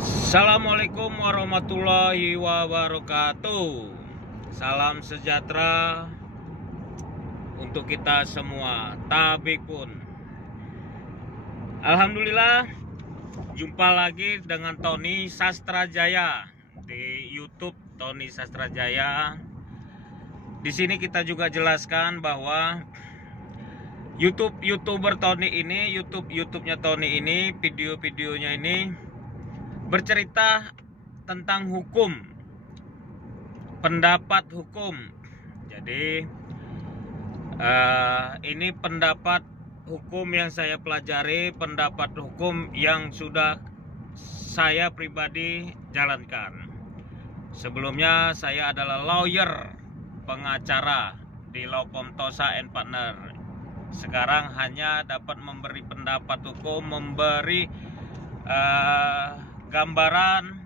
Assalamualaikum warahmatullahi wabarakatuh. Salam sejahtera untuk kita semua. Tabik pun. Alhamdulillah, jumpa lagi dengan Tony Sastrajaya di YouTube Tony Sastrajaya. Di sini kita juga jelaskan bahwa YouTuber Tony ini, YouTube-nya Tony ini, video-videonya ini bercerita tentang hukum, pendapat hukum. Jadi ini pendapat hukum yang saya pelajari, pendapat hukum yang sudah saya pribadi jalankan. Sebelumnya saya adalah lawyer, pengacara di Law Firm Tosa & Partner. Sekarang hanya dapat memberi pendapat hukum, memberi gambaran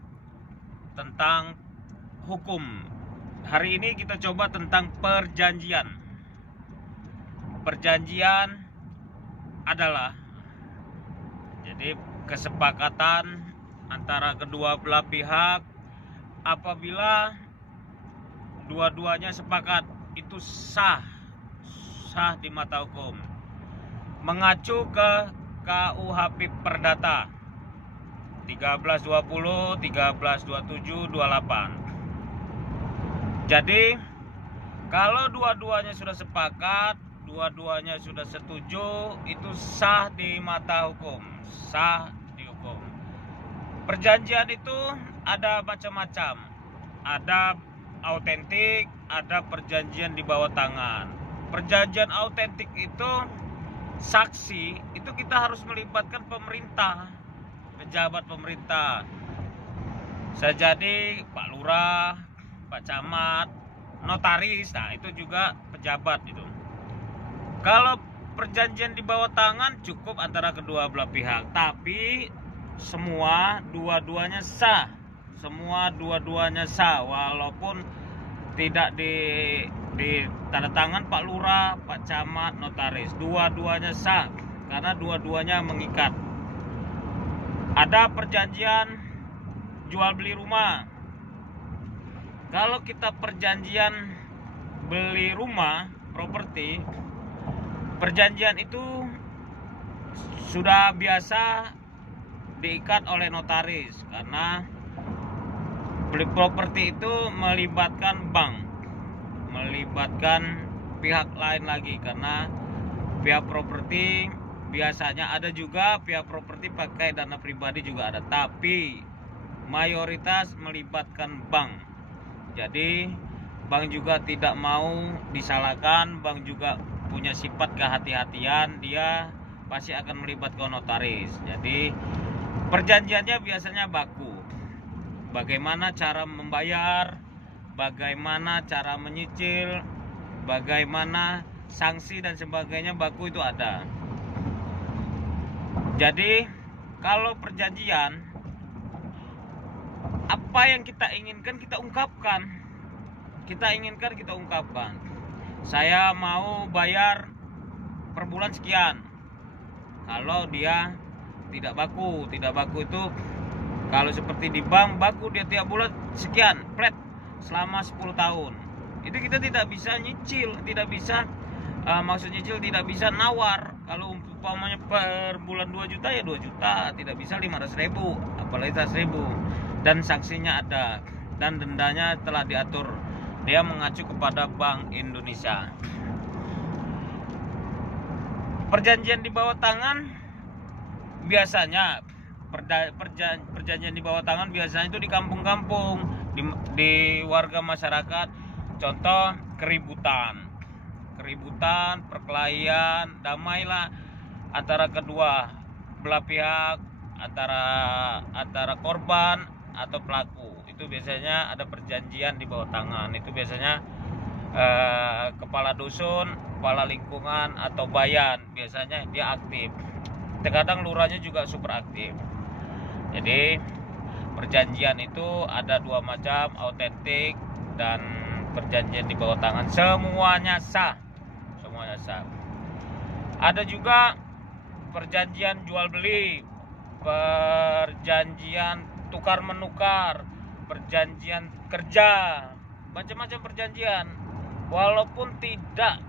tentang hukum. Hari ini kita coba tentang perjanjian. Perjanjian adalah jadi kesepakatan antara kedua belah pihak. Apabila dua-duanya sepakat, itu sah di mata hukum. Mengacu ke KUHP Perdata 1320, 1327, 28. Jadi kalau dua-duanya sudah sepakat, dua-duanya sudah setuju, itu sah di mata hukum, sah di hukum. Perjanjian itu ada macam-macam. Ada autentik, ada perjanjian di bawah tangan. Perjanjian autentik itu saksi, itu kita harus melibatkan pemerintah, pejabat pemerintah. Jadi Pak Lurah, Pak Camat, notaris, nah itu juga pejabat itu. Kalau perjanjian di bawah tangan cukup antara kedua belah pihak, tapi semua dua-duanya sah. Semua dua-duanya sah walaupun tidak di tanda tangan Pak Lurah, Pak Camat, notaris. Dua-duanya sah karena dua-duanya mengikat. Ada perjanjian jual beli rumah. Kalau kita perjanjian beli rumah, properti, perjanjian itu sudah biasa diikat oleh notaris karena beli properti itu melibatkan bank, melibatkan pihak lain lagi karena pihak properti biasanya ada juga pihak properti pakai dana pribadi juga ada, tapi mayoritas melibatkan bank. Jadi bank juga tidak mau disalahkan, bank juga punya sifat kehati-hatian, dia pasti akan melibatkan notaris. Jadi perjanjiannya biasanya baku. Bagaimana cara membayar, bagaimana cara menyicil, bagaimana sanksi dan sebagainya, baku itu ada. Jadi kalau perjanjian, apa yang kita inginkan kita ungkapkan. Kita inginkan kita ungkapkan. Saya mau bayar per bulan sekian. Kalau dia tidak baku itu kalau seperti di bank baku, dia tiap bulan sekian flat selama 10 tahun. Itu kita tidak bisa nyicil, tidak bisa maksud nyicil tidak bisa nawar. Kalau umpamanya per bulan 2 juta ya 2 juta, tidak bisa 500.000 apalagi 100.000. Dan sanksinya ada dan dendanya telah diatur. Dia mengacu kepada Bank Indonesia. Perjanjian di bawah tangan biasanya perjanjian di bawah tangan biasanya itu di kampung-kampung, di warga masyarakat. Contoh keributan, perkelahian, damailah antara kedua belah pihak, antara korban atau pelaku. Itu biasanya ada perjanjian di bawah tangan. Itu biasanya kepala dusun, kepala lingkungan atau bayan, biasanya dia aktif. Terkadang lurahnya juga super aktif. Jadi perjanjian itu ada dua macam, autentik dan perjanjian di bawah tangan. Semuanya sah. Ada juga perjanjian jual beli, perjanjian tukar menukar, perjanjian kerja, macam-macam perjanjian. Walaupun tidak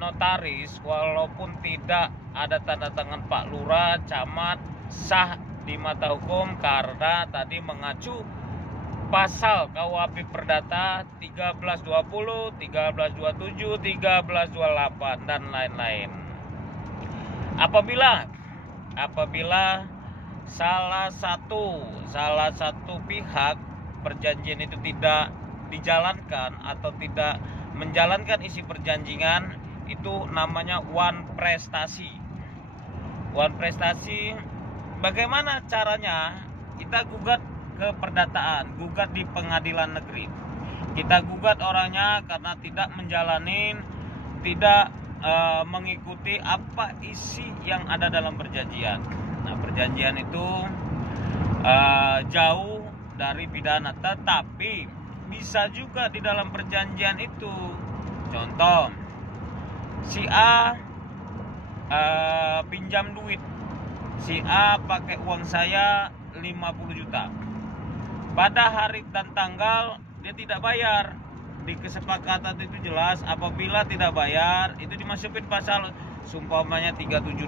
notaris, walaupun tidak ada tanda tangan Pak Lurah, camat, sah di mata hukum karena tadi mengacu pasal KUHP Perdata 1320, 1327, 1328 dan lain-lain. Apabila salah satu pihak perjanjian itu tidak dijalankan atau tidak menjalankan isi perjanjian, itu namanya one prestasi. One prestasi, bagaimana caranya? Kita gugat ke perdataan, gugat di pengadilan negeri. Kita gugat orangnya karena tidak mengikuti apa isi yang ada dalam perjanjian. Nah, perjanjian itu jauh dari pidana, tetapi bisa juga di dalam perjanjian itu. Contoh, si A pinjam duit, si A pakai uang saya 50 juta. Pada hari dan tanggal dia tidak bayar. Di kesepakatan itu jelas, apabila tidak bayar itu dimasukin pasal sumpamanya 372,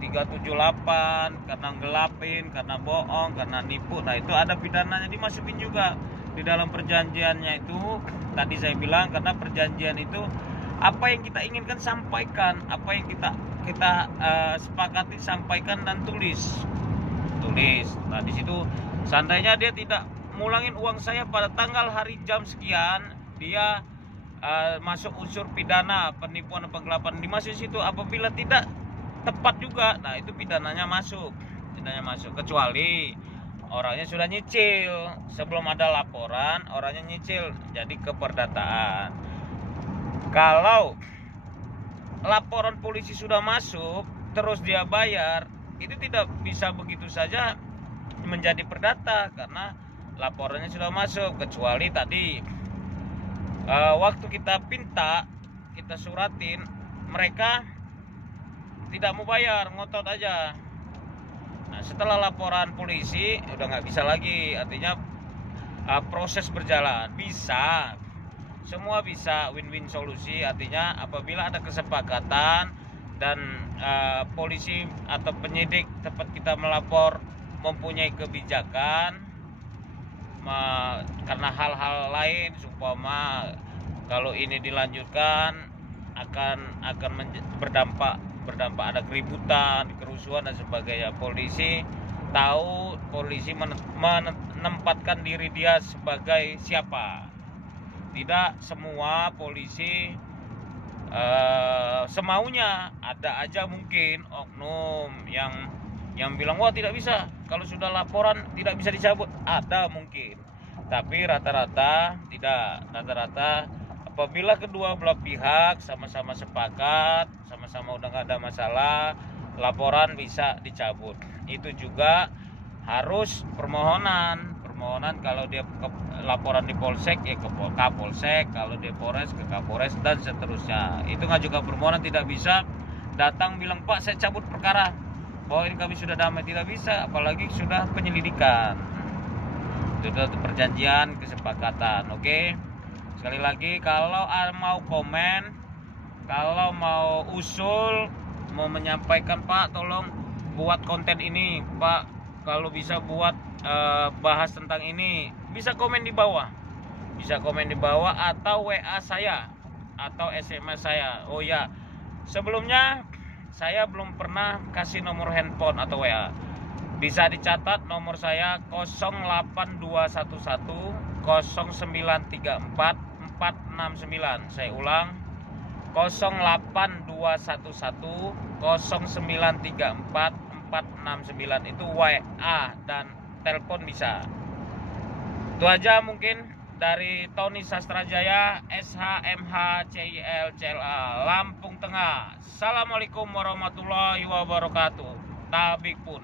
378 karena ngelapin, karena bohong, karena nipu. Nah, itu ada pidananya, dimasukin juga di dalam perjanjiannya itu. Tadi saya bilang karena perjanjian itu apa yang kita inginkan sampaikan, apa yang kita sepakati sampaikan dan tulis. Nah, di situ seandainya dia tidak mulangin uang saya pada tanggal hari jam sekian, dia masuk unsur pidana penipuan dan penggelapan, dimasuk situ. Apabila tidak tepat juga, nah itu pidananya masuk. Kecuali orangnya sudah nyicil sebelum ada laporan, orangnya nyicil, jadi keperdataan. Kalau laporan polisi sudah masuk terus dia bayar, itu tidak bisa begitu saja menjadi perdata karena laporannya sudah masuk. Kecuali tadi waktu kita pinta, kita suratin, mereka tidak mau bayar, ngotot aja. Nah, setelah laporan polisi udah nggak bisa lagi, artinya proses berjalan. Bisa, semua bisa win-win solusi, artinya apabila ada kesepakatan dan polisi atau penyidik tempat kita melapor mempunyai kebijakan karena hal-hal lain, sumpama kalau ini dilanjutkan akan berdampak ada keributan, kerusuhan dan sebagainya. Polisi tahu, polisi menempatkan diri dia sebagai siapa. Tidak semua polisi semaunya. Ada aja mungkin oknum yang bilang wah tidak bisa, kalau sudah laporan tidak bisa dicabut, ada mungkin. Tapi rata-rata tidak. Rata-rata apabila kedua belah pihak sama-sama sepakat, sama-sama udah nggak ada masalah, laporan bisa dicabut. Itu juga harus permohonan kalau dia laporan di polsek ya ke Kapolsek, kalau di Polres ke Kapolres dan seterusnya. Itu ngajukan permohonan, tidak bisa datang bilang Pak saya cabut perkara, bahwa ini kami sudah damai, tidak bisa, apalagi sudah penyelidikan. Itu perjanjian kesepakatan. Oke. Sekali lagi, kalau mau komen, kalau mau usul, mau menyampaikan Pak tolong buat konten ini Pak, kalau bisa buat bahas tentang ini, bisa komen di bawah, atau WA saya atau SMS saya. Oh ya, sebelumnya saya belum pernah kasih nomor handphone atau WA. Bisa dicatat nomor saya 08211 0934 469. Saya ulang, 08211 0934 469. Itu WA dan telepon bisa. Itu aja mungkin dari Tony Sastrajaya, SHMH CIL CLA, Lampung Tengah. Assalamualaikum warahmatullahi wabarakatuh. Tabik pun.